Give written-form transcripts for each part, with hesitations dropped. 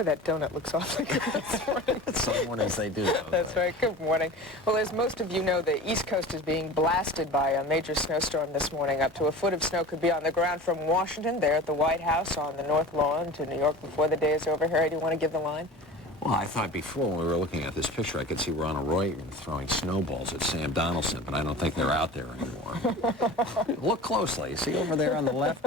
Boy, that donut looks awfully good this morning. Some mornings they do. That's right. Good morning. Well, as most of you know, the East Coast is being blasted by a major snowstorm this morning. Up to a foot of snow could be on the ground from Washington, there at the White House, on the North Lawn, to New York before the day is over. Harry, do you want to give the line? Well, I thought before when we were looking at this picture, I could see Ronald Reagan throwing snowballs at Sam Donaldson, but I don't think they're out there anymore. Look closely. See over there on the left?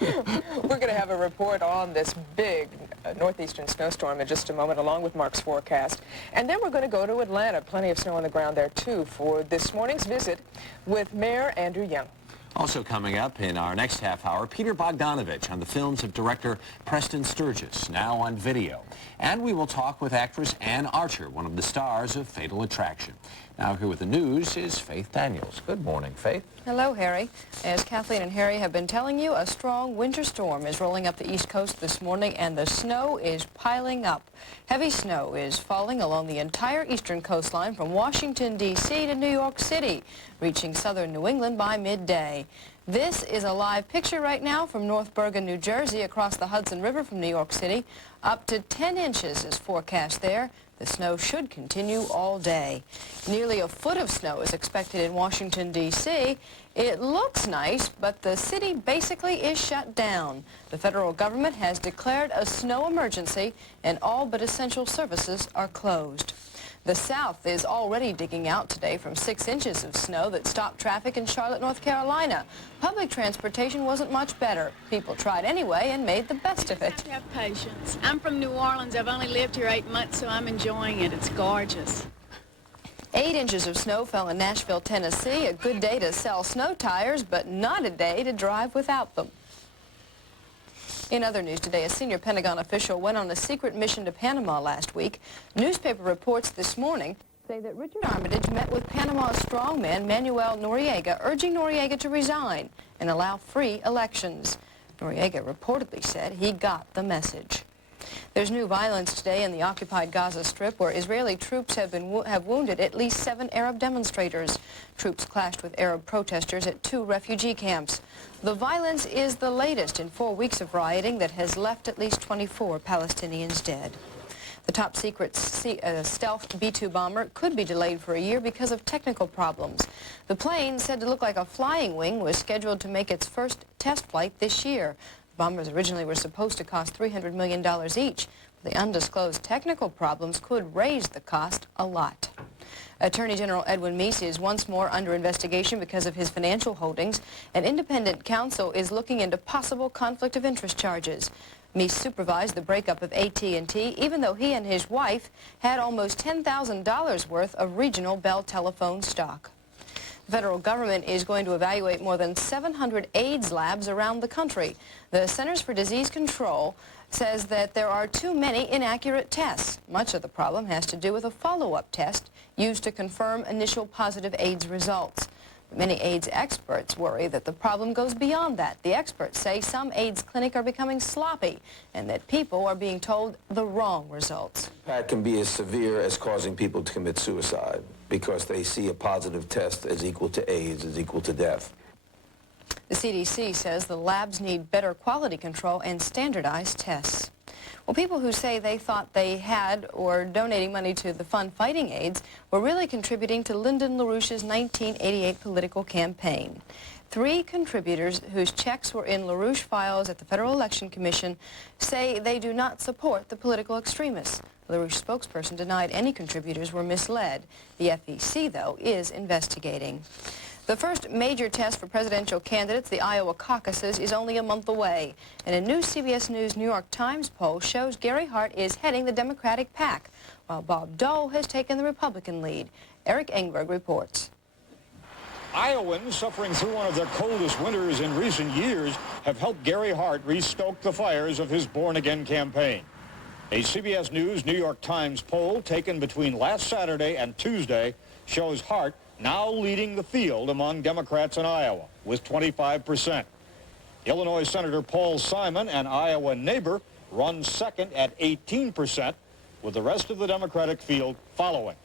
We're going to have a report on this big northeastern snowstorm in just a moment, along with Mark's forecast. And then we're going to go to Atlanta. Plenty of snow on the ground there, too, for this morning's visit with Mayor Andrew Young. Also coming up in our next half hour, Peter Bogdanovich on the films of director Preston Sturges, now on video. And we will talk with actress Ann Archer, one of the stars of Fatal Attraction. Now here with the news is Faith Daniels. Good morning, Faith. Hello, Harry. As Kathleen and Harry have been telling you, a strong winter storm is rolling up the East Coast this morning, and the snow is piling up. Heavy snow is falling along the entire eastern coastline from Washington, D.C. to New York City, reaching southern New England by midday. This is a live picture right now from North Bergen, New Jersey, across the Hudson River from New York City. Up to 10 inches is forecast there. The snow should continue all day. Nearly a foot of snow is expected in Washington, D.C. It looks nice, but the city basically is shut down. The federal government has declared a snow emergency, and all but essential services are closed. The South is already digging out today from 6 inches of snow that stopped traffic in Charlotte, North Carolina. Public transportation wasn't much better. People tried anyway and made the best of it. You have to have patience. I'm from New Orleans. I've only lived here 8 months, so I'm enjoying it. It's gorgeous. 8 inches of snow fell in Nashville, Tennessee. A good day to sell snow tires, but not a day to drive without them. In other news today, a senior Pentagon official went on a secret mission to Panama last week. Newspaper reports this morning say that Richard Armitage met with Panama's strongman Manuel Noriega, urging Noriega to resign and allow free elections. Noriega reportedly said he got the message. There's new violence today in the occupied Gaza Strip, where Israeli troops have wounded at least 7 Arab demonstrators. Troops clashed with Arab protesters at 2 refugee camps. The violence is the latest in 4 weeks of rioting that has left at least 24 Palestinians dead. The top-secret stealth B-2 bomber could be delayed for a year because of technical problems. The plane, said to look like a flying wing, was scheduled to make its first test flight this year. The bombers originally were supposed to cost $300 million each. The undisclosed technical problems could raise the cost a lot. Attorney General Edwin Meese is once more under investigation because of his financial holdings. An independent counsel is looking into possible conflict of interest charges. Meese supervised the breakup of AT&T, even though he and his wife had almost $10,000 worth of regional Bell Telephone stock. The federal government is going to evaluate more than 700 AIDS labs around the country. The Centers for Disease Control says that there are too many inaccurate tests. Much of the problem has to do with a follow-up test used to confirm initial positive AIDS results. Many AIDS experts worry that the problem goes beyond that. The experts say some AIDS clinics are becoming sloppy and that people are being told the wrong results. That can be as severe as causing people to commit suicide because they see a positive test as equal to AIDS, as equal to death. The CDC says the labs need better quality control and standardized tests. Well, people who say they thought they had or donating money to the fund fighting AIDS were really contributing to Lyndon LaRouche's 1988 political campaign. 3 contributors whose checks were in LaRouche files at the Federal Election Commission say they do not support the political extremists. The LaRouche spokesperson denied any contributors were misled. The FEC, though, is investigating. The first major test for presidential candidates, the Iowa caucuses, is only a month away. And a new CBS News New York Times poll shows Gary Hart is heading the Democratic pack, while Bob Dole has taken the Republican lead. Eric Engberg reports. Iowans suffering through one of their coldest winters in recent years have helped Gary Hart restoke the fires of his born-again campaign. A CBS News New York Times poll taken between last Saturday and Tuesday shows Hart now leading the field among Democrats in Iowa with 25%. Illinois Senator Paul Simon, an Iowa neighbor, runs second at 18%, with the rest of the Democratic field following.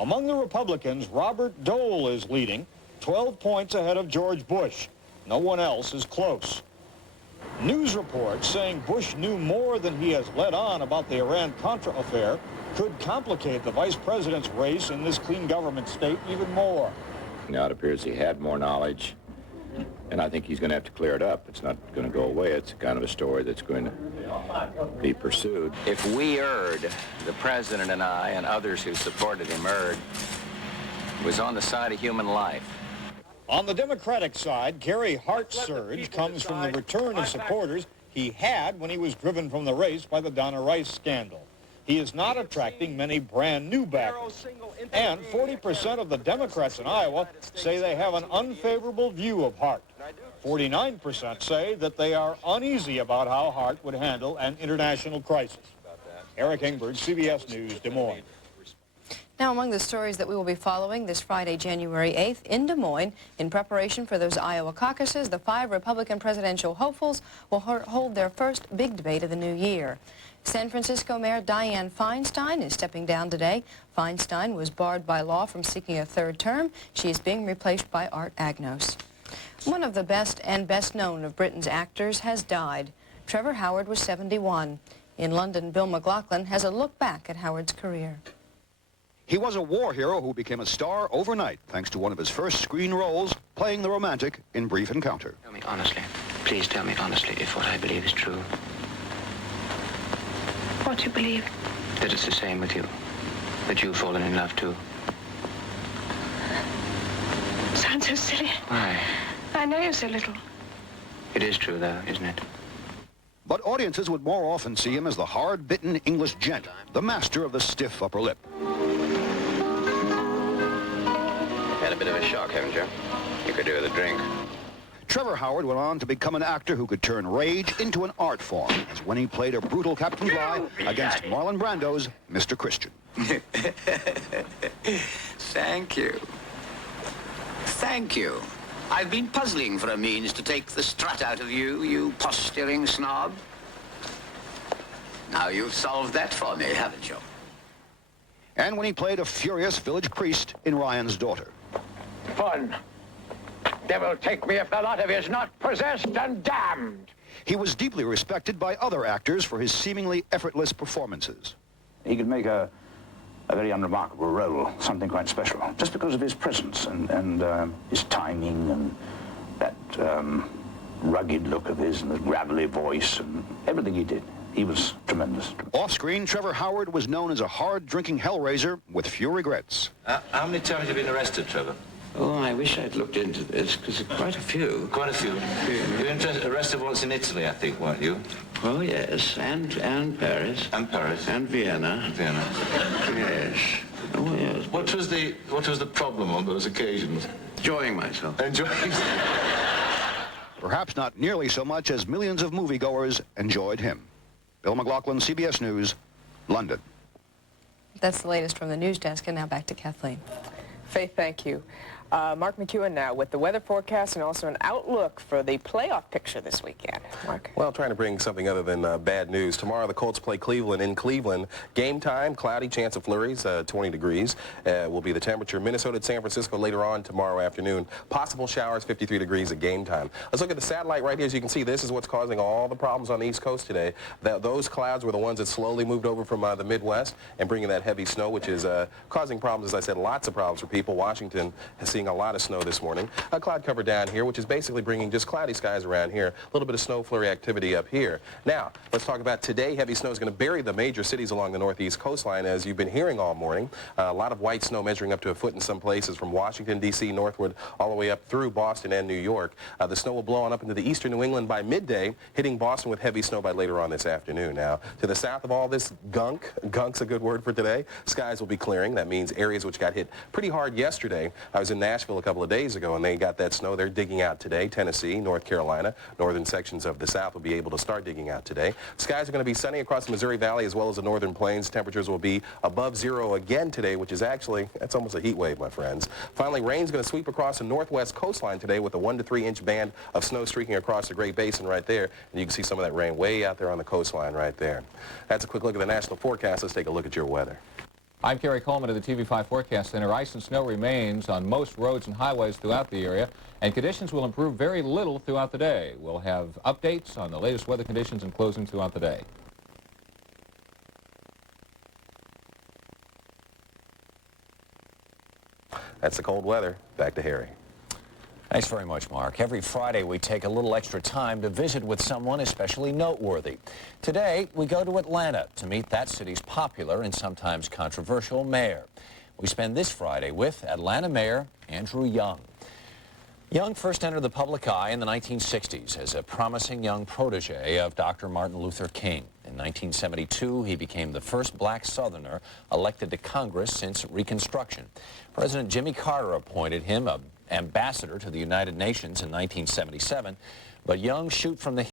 Among the Republicans, Robert Dole is leading, 12 points ahead of George Bush. No one else is close. News reports saying Bush knew more than he has let on about the Iran-Contra affair could complicate the vice president's race in this clean government state even more. Now it appears he had more knowledge, and I think he's going to have to clear it up. It's not going to go away. It's kind of a story that's going to be pursued. If we erred, the president and I and others who supported him erred, was on the side of human life. On the Democratic side, Gary Hart's surge comes from the return of supporters he had when he was driven from the race by the Donna Rice scandal. He is not attracting many brand new backers. And 40% of the Democrats in Iowa say they have an unfavorable view of Hart. 49% say that they are uneasy about how Hart would handle an international crisis. Eric Ingberg, CBS News, Des Moines. Now, among the stories that we will be following this Friday, January 8th, in Des Moines, in preparation for those Iowa caucuses, the 5 Republican presidential hopefuls will hold their first big debate of the new year. San Francisco Mayor Dianne Feinstein is stepping down today. Feinstein was barred by law from seeking a third term. She is being replaced by Art Agnos. One of the best and best known of Britain's actors has died. Trevor Howard was 71. In London, Bill McLaughlin has a look back at Howard's career. He was a war hero who became a star overnight thanks to one of his first screen roles, playing the romantic in Brief Encounter. Tell me honestly, please tell me honestly if what I believe is true. What you believe? That it's the same with you. That you've fallen in love too. Sounds so silly. Why? I know you so little. It is true though, isn't it? But audiences would more often see him as the hard-bitten English gent, the master of the stiff upper lip. Had a bit of a shock, haven't you? You could do with a drink. Trevor Howard went on to become an actor who could turn rage into an art form, as when he played a brutal Captain Bligh against Marlon Brando's Mr. Christian. Thank you. Thank you. I've been puzzling for a means to take the strut out of you, you posturing snob. Now you've solved that for me, haven't you? And when he played a furious village priest in Ryan's Daughter. Fun. Devil take me if the lot of you is not possessed and damned. He was deeply respected by other actors for his seemingly effortless performances. He could make a very unremarkable role, something quite special, just because of his presence and his timing and that rugged look of his and the gravelly voice and everything he did. He was tremendous. Off-screen, Trevor Howard was known as a hard-drinking hellraiser with few regrets. How many times have you been arrested, Trevor? Oh, I wish I'd looked into this, because quite a few. Quite a few. You were arrested once in Italy, I think, weren't you? Oh, yes, and Paris. And Paris. And Vienna. And Vienna. Yes. Oh, yes. What was the problem on those occasions? Enjoying myself. Enjoying Perhaps not nearly so much as millions of moviegoers enjoyed him. Bill McLaughlin, CBS News, London. That's the latest from the news desk, and now back to Kathleen. Faith, thank you. Mark McEwen now with the weather forecast and also an outlook for the playoff picture this weekend. Mark? Well, trying to bring something other than bad news. Tomorrow the Colts play Cleveland in Cleveland. Game time, cloudy, chance of flurries, 20 degrees will be the temperature. Minnesota at San Francisco later on tomorrow afternoon. Possible showers, 53 degrees at game time. Let's look at the satellite right here. As you can see, this is what's causing all the problems on the East Coast today. Those clouds were the ones that slowly moved over from the Midwest and bringing that heavy snow, which is causing problems, as I said, lots of problems for people. Washington is seeing a lot of snow this morning. A cloud cover down here, which is basically bringing just cloudy skies around here. A little bit of snow flurry activity up here. Now, let's talk about today. Heavy snow is going to bury the major cities along the northeast coastline, as you've been hearing all morning. A lot of white snow measuring up to a foot in some places from Washington, D.C. northward all the way up through Boston and New York. The snow will blow on up into the eastern New England by midday, hitting Boston with heavy snow by later on this afternoon. Now, to the south of all this gunk's a good word for today, skies will be clearing. That means areas which got hit pretty hard yesterday. I was in Nashville a couple of days ago, and they got that snow. They're digging out today. Tennessee, North Carolina, northern sections of the south will be able to start digging out today. Skies are going to be sunny across the Missouri Valley as well as the northern plains. Temperatures will be above zero again today, which is actually, that's almost a heat wave, my friends. Finally, rain's going to sweep across the northwest coastline today with a 1 to 3 inch band of snow streaking across the Great Basin right there. And you can see some of that rain way out there on the coastline right there. That's a quick look at the national forecast. Let's take a look at your weather. I'm Kerry Coleman of the TV5 Forecast Center. Ice and snow remains on most roads and highways throughout the area, and conditions will improve very little throughout the day. We'll have updates on the latest weather conditions and closing throughout the day. That's the cold weather. Back to Harry. Thanks very much, Mark. Every Friday, we take a little extra time to visit with someone especially noteworthy. Today, we go to Atlanta to meet that city's popular and sometimes controversial mayor. We spend this Friday with Atlanta Mayor Andrew Young. Young first entered the public eye in the 1960s as a promising young protege of Dr. Martin Luther King. In 1972, he became the first black Southerner elected to Congress since Reconstruction. President Jimmy Carter appointed him an ambassador to the United Nations in 1977, but Young shoot from the